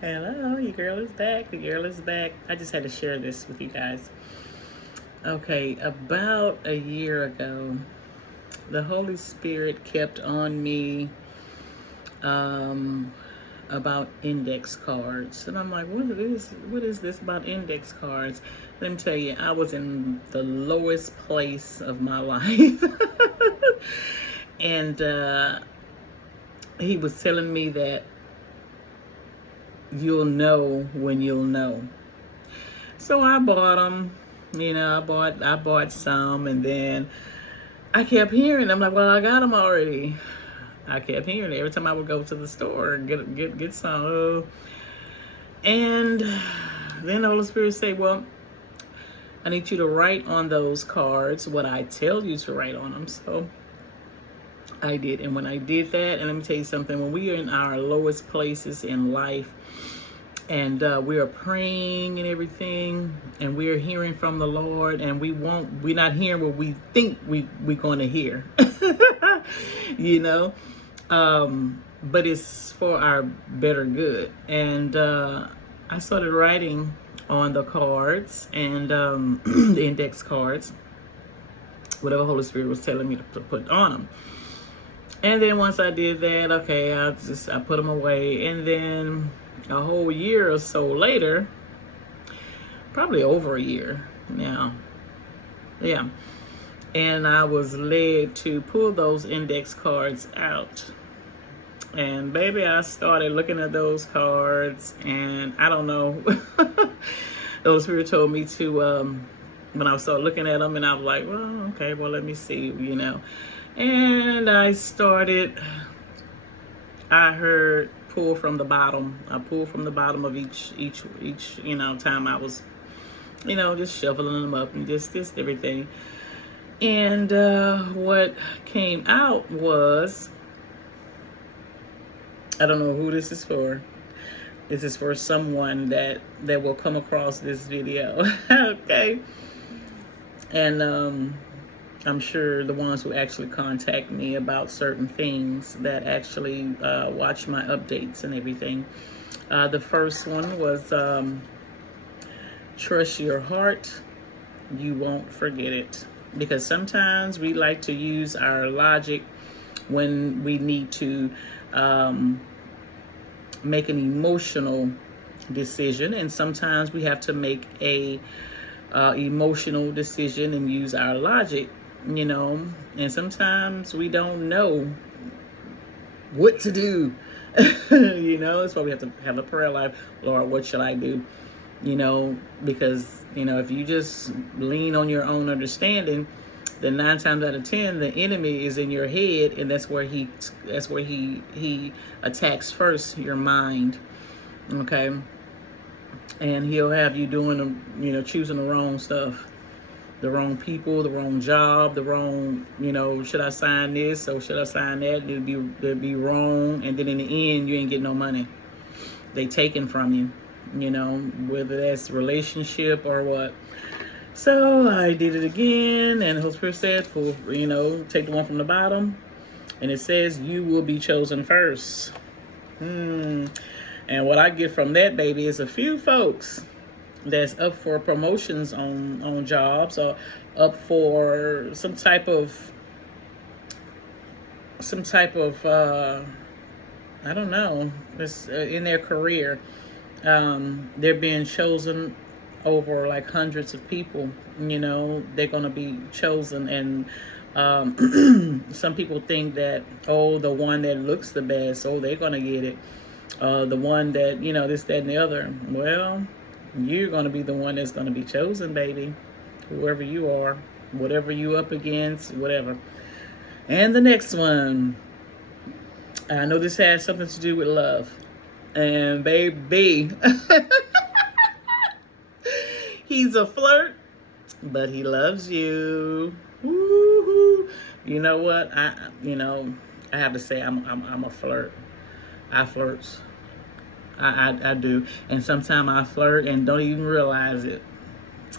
Hello, your girl is back. The girl is back. I just had to share this with you guys. Okay, about a year ago, the Holy Spirit kept on me um, about index cards. And I'm like, what is this about index cards? Let me tell you, I was in the lowest place of my life. and he was telling me that you'll know when you'll know. So I bought them. I bought some, and then I kept hearing. I'm like, well, I got them already. I kept hearing it every time I would go to the store and get some. And then the Holy Spirit said, well, I need you to write on those cards what I tell you to write on them. So I did. And when I did that, and let me tell you something, when we are in our lowest places in life, and we are praying and everything, and we are hearing from the Lord, and we're not hearing what we think we're going to hear, you know, but it's for our better good. And I started writing on the cards and the index cards, whatever Holy Spirit was telling me to put on them. And then once I did that, okay, I put them away, and then a whole year or so later, probably over a year now, yeah, and I was led to pull those index cards out. And baby, I started looking at those cards, and I don't know, the Holy Spirit told me to, when I started looking at them, and I was like, well, okay, well, let me see, and I heard pull from the bottom. I pulled from the bottom of each time I was, just shoveling them up and just everything. And what came out was, I don't know who this is for. This is for someone that will come across this video. Okay. And I'm sure the ones who actually contact me about certain things that actually watch my updates and everything. The first one was trust your heart, you won't forget it. Because sometimes we like to use our logic when we need to make an emotional decision, and sometimes we have to make a emotional decision and use our logic, and sometimes we don't know what to do. That's why we have to have a prayer life. Lord, what shall I do? Because if you just lean on your own understanding, then 9 times out of 10 the enemy is in your head, and that's where he attacks first, your mind. Okay. And he'll have you doing choosing the wrong stuff, the wrong people, the wrong job, the wrong, should I sign this or should I sign that? It'll be wrong. And then in the end, you ain't getting no money. They taken from you, whether that's relationship or what. So I did it again, and the Holy Spirit said, take the one from the bottom, and it says you will be chosen first. And what I get from that, baby, is a few folks that's up for promotions on jobs, or up for some type of I don't know, it's in their career. They're being chosen over like hundreds of people. They're going to be chosen, and some people think that, the one that looks the best, they're going to get it. The one that, this, that, and the other. Well, you're going to be the one that's going to be chosen, baby. Whoever you are, whatever you up against, whatever. And the next one, I know this has something to do with love. And baby, he's a flirt, but he loves you. Woo-hoo. You know what? I have to say I'm a flirt. I flirt. I do. And sometimes I flirt and don't even realize it.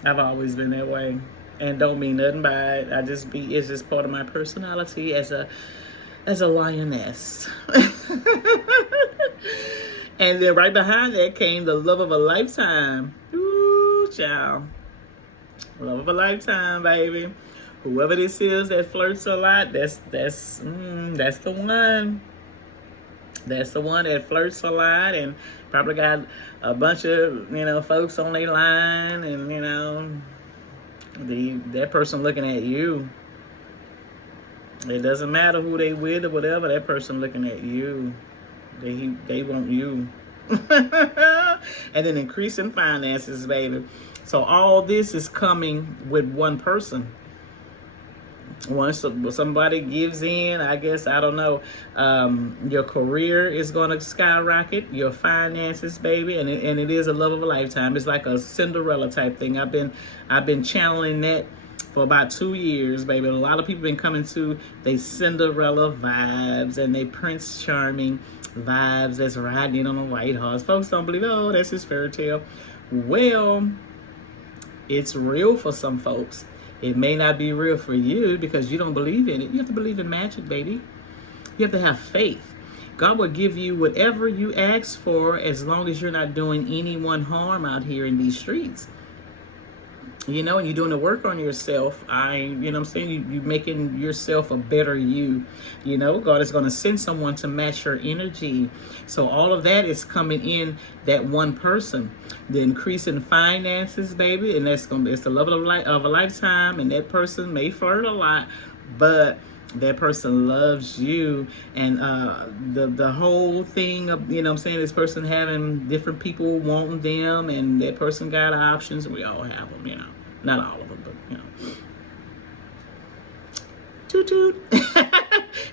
I've always been that way. And don't mean nothing by it. It's just part of my personality as a lioness. And then right behind that came the love of a lifetime. Ooh, child. Love of a lifetime, baby. Whoever this is that flirts a lot, that's the one. That's the one that flirts a lot and probably got a bunch of, folks on their line, and, that person looking at you. It doesn't matter who they with or whatever, that person looking at you. They want you. And then increasing finances, baby. So all this is coming with one person. Once somebody gives in, I guess, I don't know, your career is going to skyrocket, your finances, baby, and it is a love of a lifetime. It's like a Cinderella type thing. I've been channeling that for about 2 years, baby. A lot of people been coming to they Cinderella vibes and they Prince Charming vibes that's riding in on a white horse. Folks don't believe, oh, that's his fairy tale. Well, it's real for some folks. It may not be real for you because you don't believe in it. You have to believe in magic, baby. You have to have faith. God will give you whatever you ask for as long as you're not doing anyone harm out here in these streets. And you're doing the work on yourself. I'm saying? You making yourself a better you. God is going to send someone to match your energy. So all of that is coming in that one person. The increase in finances, baby, and it's the love of a lifetime. And that person may flirt a lot, but that person loves you. And the whole thing of, this person having different people wanting them, and that person got options. We all have them, not all of them, but toot toot.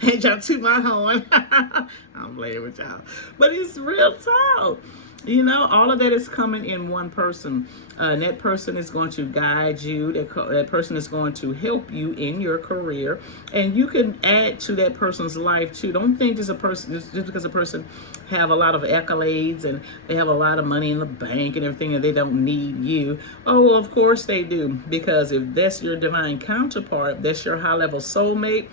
Ain't y'all toot my horn. I'm playing with y'all, but it's real talk. All of that is coming in one person. And that person is going to guide you. That person is going to help you in your career. And you can add to that person's life too. Don't think just because a person have a lot of accolades and they have a lot of money in the bank and everything, and they don't need you. Oh, of course they do. Because if that's your divine counterpart, that's your high-level soulmate,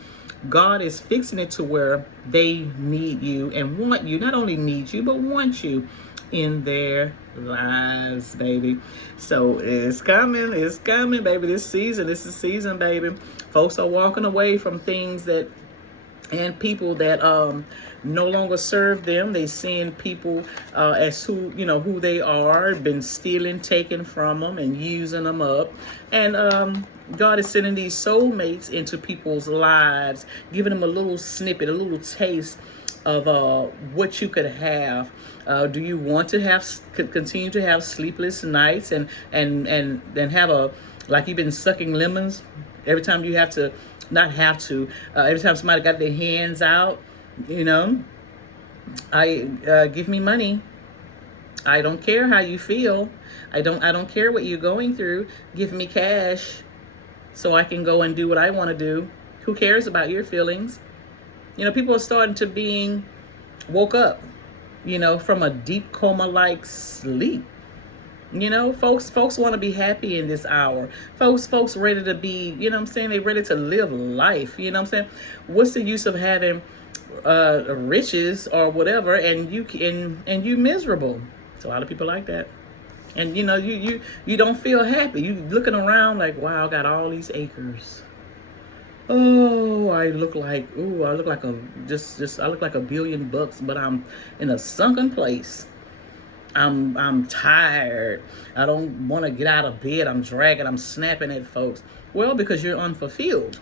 God is fixing it to where they need you and want you. Not only need you, but want you in their lives, baby. So it's coming, baby. This is the season, baby. Folks are walking away from things and people that no longer serve them. They seeing people as who they are, been stealing, taking from them and using them up. And God is sending these soulmates into people's lives, giving them a little snippet, a little taste of what you could have. Do you want to continue to have sleepless nights and have like you've been sucking lemons every time you have to, every time somebody got their hands out, give me money. I don't care how you feel. I don't care what you're going through. Give me cash so I can go and do what I want to do. Who cares about your feelings? People are starting to being woke up, from a deep coma-like sleep. Folks want to be happy in this hour. Folks ready to be, they ready to live life. What's the use of having riches or whatever and you miserable? So a lot of people like that. And you don't feel happy. You looking around like, wow, I got all these acres. Oh, I look like a $1 billion, but I'm in a sunken place. I'm tired. I don't want to get out of bed. I'm dragging. I'm snapping at folks. Well, because you're unfulfilled.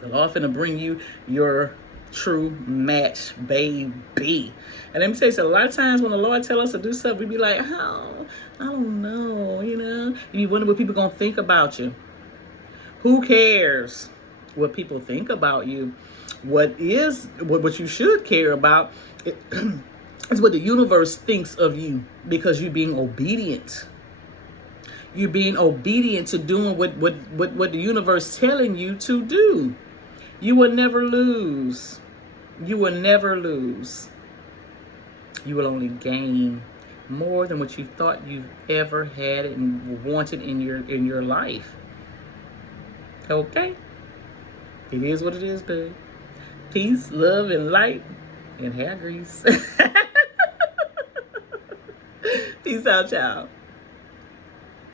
The Lord finna bring you your true match, baby. And let me tell you, so a lot of times when the Lord tell us to do something, we be like, oh, I don't know, And you wonder what people gonna think about you. Who cares what people think about you? What you should care about is what the universe thinks of you, because you're being obedient. You're being obedient to doing what the universe telling you to do. You will never lose. You will never lose. You will only gain more than what you thought you ever had and wanted in your life. Okay? It is what it is, babe. Peace, love, and light, and hair grease. Peace out, y'all.